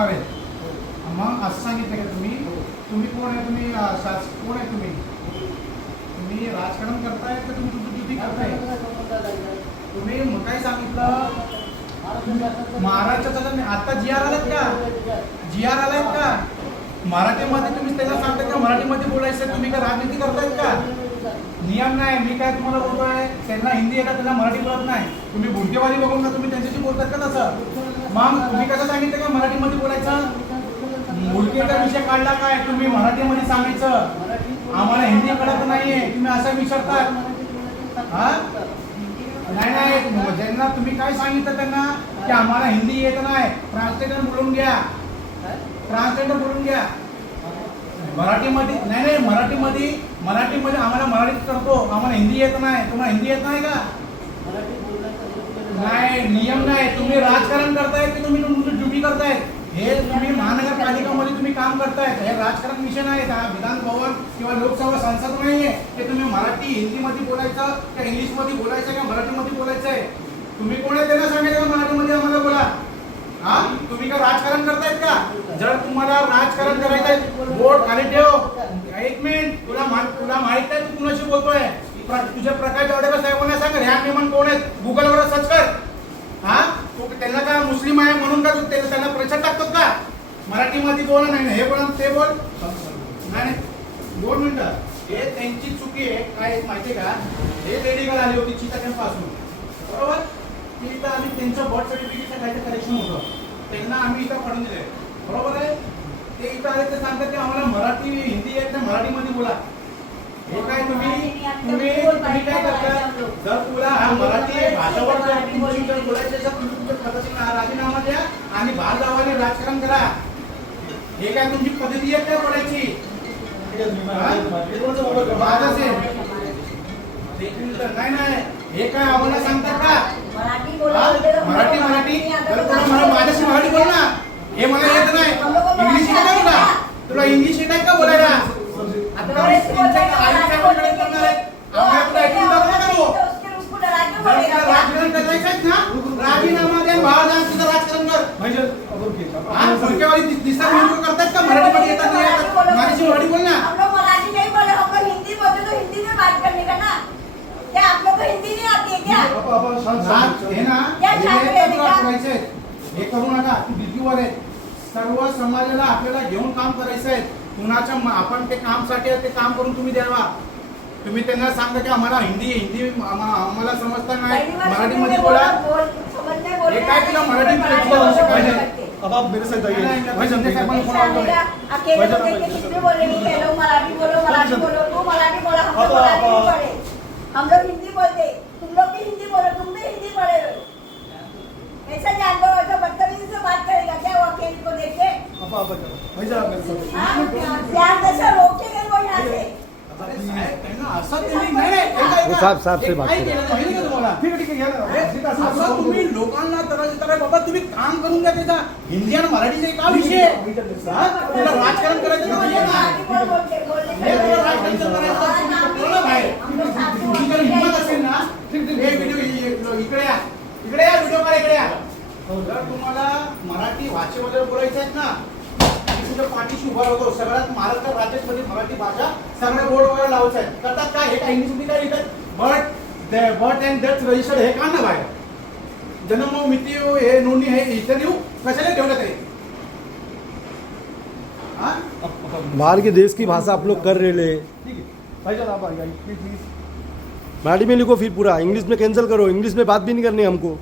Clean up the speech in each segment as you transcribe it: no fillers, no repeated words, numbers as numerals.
करणार आहे. मग असं सांगितलं का तुम्ही? तुम्ही कोण आहे? तुम्ही कोण आहे? तुम्ही राजकारण करताय का तुम्ही तुमची ड्युटी करताय? तुम्ही मग काय सांगितलं? महाराष्ट्राचा आता जी आर आलात का? जी आर आलायत का? मराठीमध्ये तुम्ही त्याला सांगता का मराठीमध्ये बोलायचं? तुम्ही काय राजनीती करतायत का? नियम नाही. मी काय तुम्हाला बोलतोय, त्यांना हिंदी येतात, त्यांना मराठी बोलत नाही. तुम्ही भुरकेवाली बघून का तुम्ही त्यांच्याशी बोलतात का तसं? मग तुम्ही कसं सांगितलं का मराठीमध्ये बोलायचं? मुलगीचा विषय काढला काय? तुम्ही मराठीमध्ये सांगायचं. आम्हाला हिंदी कळत नाहीये, तुम्ही असं विचारतात. हा नाही, ज्यांना तुम्ही काय सांगितलं त्यांना की आम्हाला हिंदी येत नाही, ट्रान्सलेटर बोलून घ्या. ट्रान्सलेटर बोलून घ्या मराठीमध्ये. नाही, मराठीमध्ये आम्हाला मराठीत करतो, आम्हाला हिंदी येत नाही. तुम्हाला हिंदी येत नाही का? नाही, नियम नाही. तुम्ही राजकारण करताय की तुम्ही तुमची ड्युटी करताय? हे तुम्ही महानगरपालिकामध्ये तुम्ही काम करताय, हे राजकारण मिशन आहे. विधान भवन किंवा लोकसभा संसद नाहीये की तुम्ही मराठी हिंदीमध्ये बोलायचं का इंग्लिशमध्ये बोलायचं का मराठीमध्ये बोलायचं आहे. तुम्ही कोण आहे त्यांना सांगायचं मराठीमध्ये आम्हाला बोला. हा, तुम्ही का राजकारण करतायत का? जर तुम्हाला राजकारण करायचं आहे, बोट खाली ठेव. एक मिनिट, तुला माहित आहे तू कुणाशी बोलतोय? तुझ्या प्रकाश जावडेकर साहेबांना सांग ह्या मेहमान कोण आहेत, गुगलवर सर्च कर. हा, तू त्यांना का मुस्लिम आहे म्हणून का तू त्यांना प्रचार टाकतो का? मराठीमध्ये बोल. नाही हे बोल ते बोल. नाही 2 मिनिटं. हे त्यांची चुकी आहे. काय माहिती का? हे लेडीगल आली होती चिताकॅम्प बरोबर. इथं आम्ही त्यांचं बर्थ सर्टिफिकेटचं काहीतरी करेक्शन होतं, त्यांना आम्ही इथं पडून दिले बरोबर आहे. ते इथं आले ते सांगतात की आम्हाला मराठी हिंदी येत नाही, मराठीमध्ये बोला. हे काय तुम्ही काय करता? जर तुला हा मराठी भाषावर बोलायचं असेल तुम्ही तुमच्या पद्धतीने राजीनामा द्या आणि बाहेर जावाने राजकारण करा. हे काय तुमची पद्धती आहे काय बोलायची? नाही, हे काय आम्हाला सांगतात का? मराठी माझ्याशी मराठी बोल ना. हे मला येत नाही. इंग्लिश येत आहे का तुला? इंग्लिश येत आहे का बोलायला? राजीनामा द्या, बाहेर जाऊन तुझं राजकारण कर. करतात का? मराठीमध्ये येतात नाही? माझ्याशी मराठी बोल ना. मराठी नहीं बोले, हम लोग हिंदी बोलते तो हिंदी में बात करने का ना. क्या आप लोग को हिंदी नहीं आती है क्या? हे ना हे करू नका. तू ड्युटीवर आहे. सर्व समाजाला आपल्याला घेऊन काम करायचं आहे. कुणाच्या आपण ते कामसाठी ते काम करून तुम्ही द्यावा. तुम्ही त्यांना सांगा की आम्हाला हिंदी आम्हाला समजता नाही, मराठीमध्ये बोला. हे काय तुला मराठी पाहिजे? अब आप मेरे साथ आइए। भाई साहब अकेले को देख के किसने बोल रही है लोग मराठी बोलो तू मराठी बोला, हम लोग मराठी नहीं पढ़े, हम लोग हिंदी बोलते, तुम लोग भी हिंदी बोलो, तुम भी हिंदी पढ़े हो. ऐसा जानवर ऐसा बदतमीजी से बात करेगा क्या वो अकेले को देख के? भाई साहब मेरे साथ प्यार जैसा रोकेंगे वो यहाँ से. साहेब से बात असं तुम्ही लोकांना तर बाबा तुम्ही काम करून द्या. त्याचा हिंदी आणि मराठीचा का विषय? तुला राजकारण करायचं हिंमत असेल ना, हे व्हिडिओ इकडे या व्हिडिओ काढ इकडे या. जर तुम्हाला मराठी भाषेबद्दल बोलायचं आहे ना, तुझ्या पाठीशी उभा होतो. सगळ्यात महाराष्ट्र राज्यामध्ये मराठी भाषा सगळ्या बोर्ड वगैरे लावायचं आहे. करतात काय? हे काय इंग्लिश काय लिहितात? बर्थ अँड डेथ रजिस्टर हे का ना बाहेर जन्म मिती हे नोंदणी हे इथं देऊ कशाला ठेवलं ते? बाहर के देश की भाषा आप लोग कर रहे हैं. ठीक है भाई साहब आप आइए प्लीज. मराठी में लिखो फिर पूरा, इंग्लिश में कैंसिल करो. इंग्लिश में बात भी नहीं करनी हमको.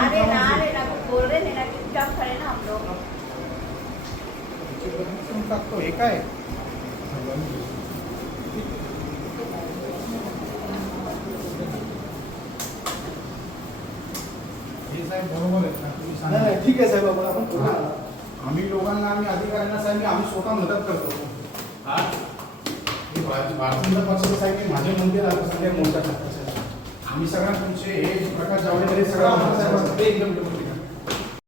अरे ना बोल रहे ना चुपचाप खड़े ना हम लोग. टाकतो हे काय? हे साहेब बरोबर आहे ना तुम्ही सांगा. ठीक है साहेब आपण आम्ही लोकांना आम्ही अधिकाऱ्यांना साहेब आम्ही स्वतः मदत करतो. हा भारतीय जनता पक्षाचा साहेब माझे मंदिर आलं सगळ्या मोठ्या आम्ही सगळ्या तुमचे हे प्रकाश जावडेकर हे सगळं आम्हाला साहेबांचं.